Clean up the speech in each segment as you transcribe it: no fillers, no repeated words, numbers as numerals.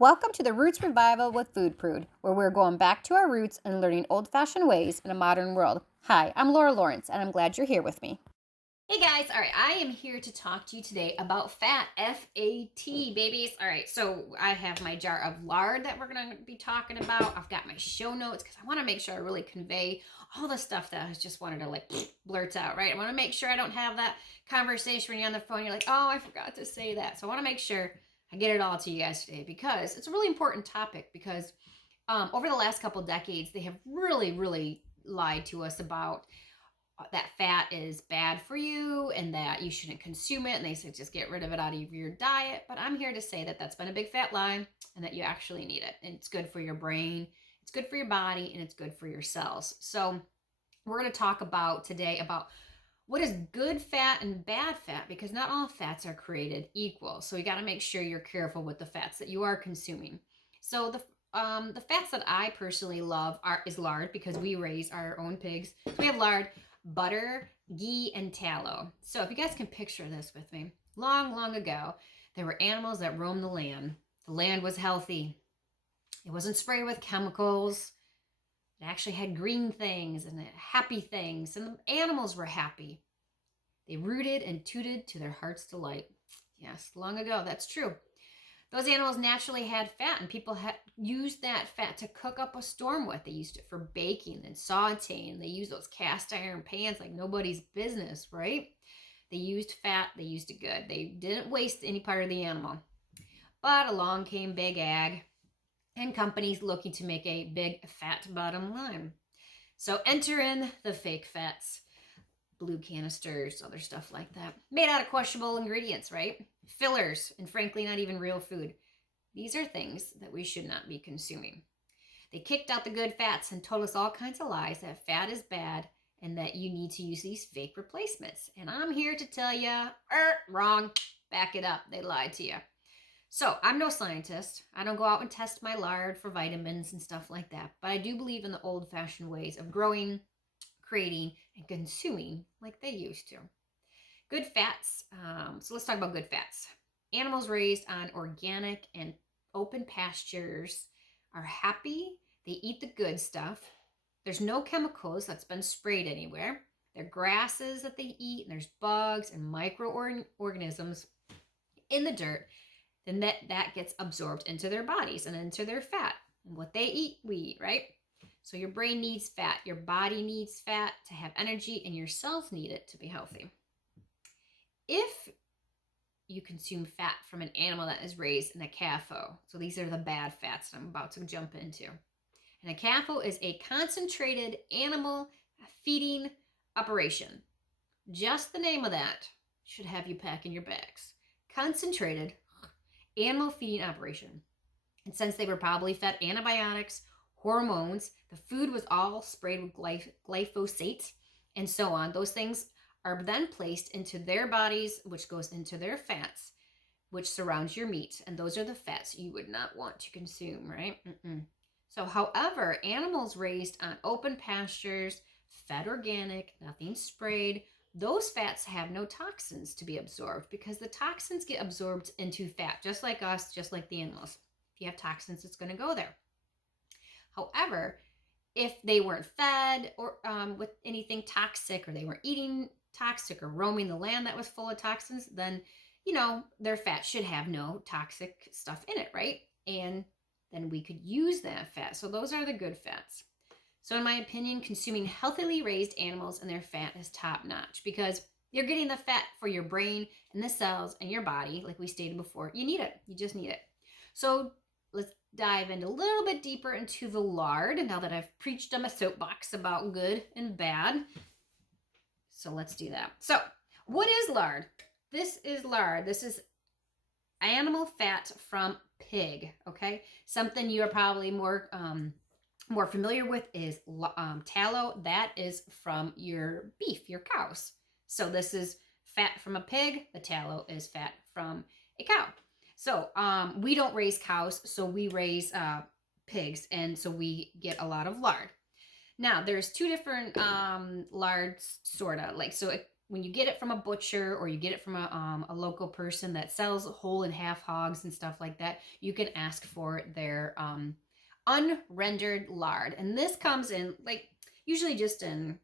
Welcome to the Roots Revival with Food Prude, where we're going back to our roots and learning old-fashioned ways in a modern world. Hi, I'm Laura Lawrence, and I'm glad you're here with me. Hey guys, all right, I am here to talk to you today about fat, F-A-T, babies. All right, so I have my jar of lard that we're going to be talking about. I've got my show notes because I want to make sure I really convey all the stuff that I just wanted to blurt out, right? I want to make sure I don't have that conversation when you're on the phone. You're like, oh, I forgot to say that. So I want to make sure I get it all to you guys today because it's a really important topic because over the last couple decades, they have really lied to us about that fat is bad for you and that you shouldn't consume it, and they said just get rid of it out of your diet. But I'm here to say that that's been a big fat lie and that you actually need it, and it's good for your brain, it's good for your body, and it's good for your cells. So we're going to talk about today about what is good fat and bad fat, because not all fats are created equal. So you got to make sure you're careful with the fats that you are consuming. So the fats that I personally love is lard, because we raise our own pigs. So we have lard, butter, ghee, and tallow. So if you guys can picture this with me, long ago, there were animals that roamed the land. The land was healthy. It wasn't sprayed with chemicals. It actually had green things and happy things, and the animals were happy. They rooted and tooted to their heart's delight. Yes, long ago, that's true. Those animals naturally had fat, and people had used that fat to cook up a storm with. They used it for baking and sauteing. They used those cast iron pans like nobody's business, right? They used fat. They used it good. They didn't waste any part of the animal. But along came big ag and companies looking to make a big fat bottom line. So enter in the fake fats, blue canisters, other stuff like that, made out of questionable ingredients, right? Fillers, and frankly, not even real food. These are things that we should not be consuming. They kicked out the good fats and told us all kinds of lies that fat is bad and that you need to use these fake replacements. And I'm here to tell you, wrong, back it up. They lied to you. So I'm no scientist. I don't go out and test my lard for vitamins and stuff like that. But I do believe in the old-fashioned ways of growing, creating, and consuming like they used to. Good fats. So let's talk about good fats. Animals raised on organic and open pastures are happy. They eat the good stuff. There's no chemicals that's been sprayed anywhere. They're grasses that they eat, and there's bugs and microorganisms in the dirt. Then that gets absorbed into their bodies and into their fat. And what they eat, we eat, right? So your brain needs fat, your body needs fat to have energy, and your cells need it to be healthy. If you consume fat from an animal that is raised in a CAFO, so these are the bad fats that I'm about to jump into. And a CAFO is a concentrated animal feeding operation. Just the name of that should have you packing your bags. Concentrated animal feeding operation. And since they were probably fed antibiotics, hormones, the food was all sprayed with glyphosate and so on. Those things are then placed into their bodies, which goes into their fats, which surrounds your meat. And those are the fats you would not want to consume, right? So, however, animals raised on open pastures, fed organic, nothing sprayed, those fats have no toxins to be absorbed, because the toxins get absorbed into fat, just like us, just like the animals. If you have toxins, it's going to go there. However, if they weren't fed or with anything toxic, or they weren't eating toxic or roaming the land that was full of toxins, then, their fat should have no toxic stuff in it, right? And then we could use that fat. So those are the good fats. So in my opinion, consuming healthily raised animals and their fat is top notch, because you're getting the fat for your brain and the cells and your body. Like we stated before, you need it. You just need it. So let's dive in a little bit deeper into the lard now that I've preached on my soapbox about good and bad. So let's do that. So what is lard? This is lard. This is animal fat from pig, okay? Something you are probably more familiar with is tallow. That is from your beef, your cows. So this is fat from a pig. The tallow is fat from a cow. So we don't raise cows, so we raise pigs, and so we get a lot of lard. Now, there's two different lards, sort of. So when you get it from a butcher or you get it from a local person that sells whole and half hogs and stuff like that, you can ask for their unrendered lard. And this comes in like usually just in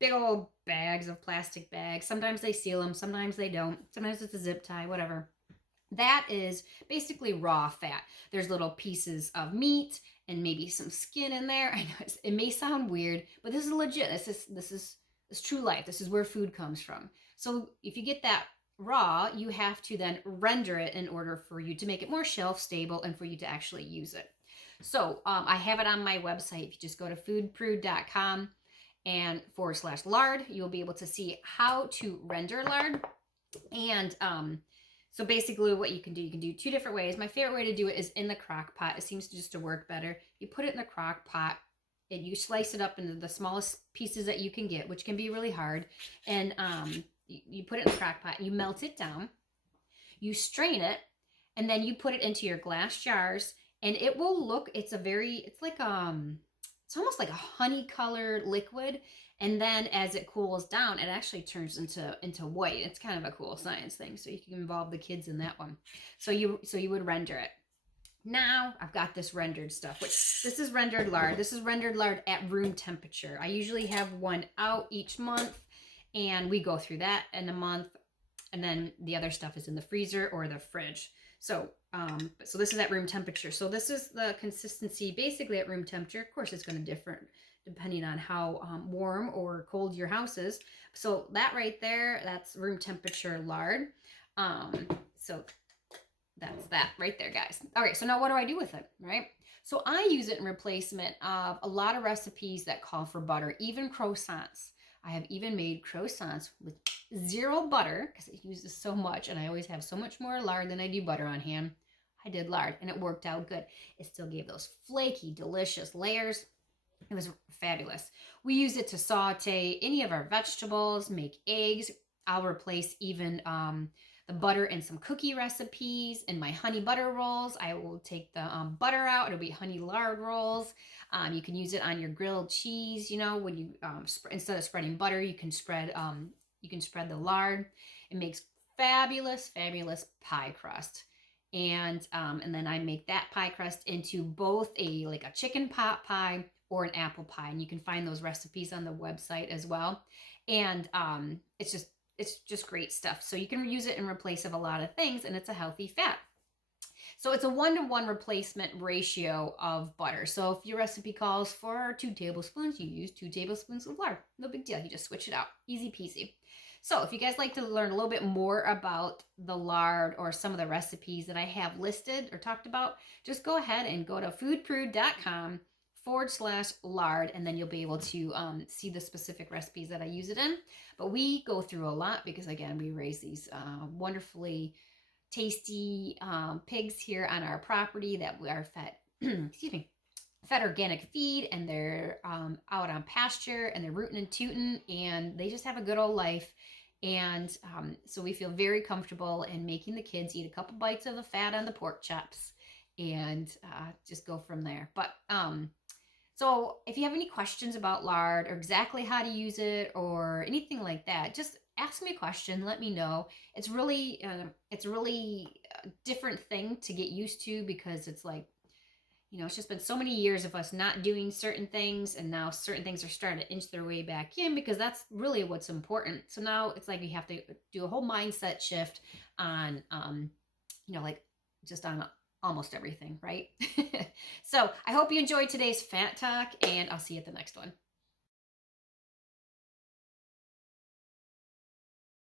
big old bags of plastic bags. Sometimes they seal them, sometimes they don't. Sometimes it's a zip tie, whatever. That is basically raw fat. There's little pieces of meat and maybe some skin in there. I know it may sound weird, but this is legit. This is true life. This is where food comes from. So if you get that raw, you have to then render it in order for you to make it more shelf stable and for you to actually use it. So I have it on my website. If you just go to foodprude.com and /lard, you'll be able to see how to render lard. And so basically what you can do two different ways. My favorite way to do it is in the crock pot. It seems just to work better. You put it in the crock pot and you slice it up into the smallest pieces that you can get, which can be really hard. And you put it in the crock pot, you melt it down, you strain it, and then you put it into your glass jars, and it will look, it's almost like a honey colored liquid. And then as it cools down, it actually turns into white. It's kind of a cool science thing. So you can involve the kids in that one. So you would render it. Now I've got this rendered stuff, which this is rendered lard. This is rendered lard at room temperature. I usually have one out each month, and we go through that in a month. And then the other stuff is in the freezer or the fridge. So this is at room temperature. So this is the consistency basically at room temperature. Of course, it's going to differ depending on how warm or cold your house is. So that right there, that's room temperature lard. So that's that right there, guys. All right, so now what do I do with it, right? So I use it in replacement of a lot of recipes that call for butter, even croissants. I have even made croissants with 0 butter because it uses so much, and I always have so much more lard than I do butter on hand. I did lard, and it worked out good. It still gave those flaky, delicious layers. It was fabulous. We use it to saute any of our vegetables, make eggs. I'll replace even the butter in some cookie recipes. In my honey butter rolls, I will take the butter out. It'll be honey lard rolls. You can use it on your grilled cheese. You know, when you instead of spreading butter, you can spread the lard. It makes fabulous, fabulous pie crust. And then I make that pie crust into both a chicken pot pie or an apple pie, and you can find those recipes on the website as well. And it's just great stuff. So you can use it in replace of a lot of things, and it's a healthy fat. So it's a 1-to-1 replacement ratio of butter. So if your recipe calls for 2 tablespoons, you use 2 tablespoons of lard. No big deal. You just switch it out. Easy peasy. So if you guys like to learn a little bit more about the lard or some of the recipes that I have listed or talked about, just go ahead and go to foodprude.com /lard, and then you'll be able to see the specific recipes that I use it in. But we go through a lot because, again, we raise these wonderfully tasty pigs here on our property that we are fed, fed organic feed, and they're out on pasture, and they're rootin' and tootin', and they just have a good old life. And so we feel very comfortable in making the kids eat a couple bites of the fat on the pork chops and just go from there. But so if you have any questions about lard or exactly how to use it or anything like that, just ask me a question. Let me know. It's really a different thing to get used to because it's like, it's just been so many years of us not doing certain things, and now certain things are starting to inch their way back in because that's really what's important. So now it's like we have to do a whole mindset shift on, just on almost everything, right? So I hope you enjoyed today's fat talk, and I'll see you at the next one.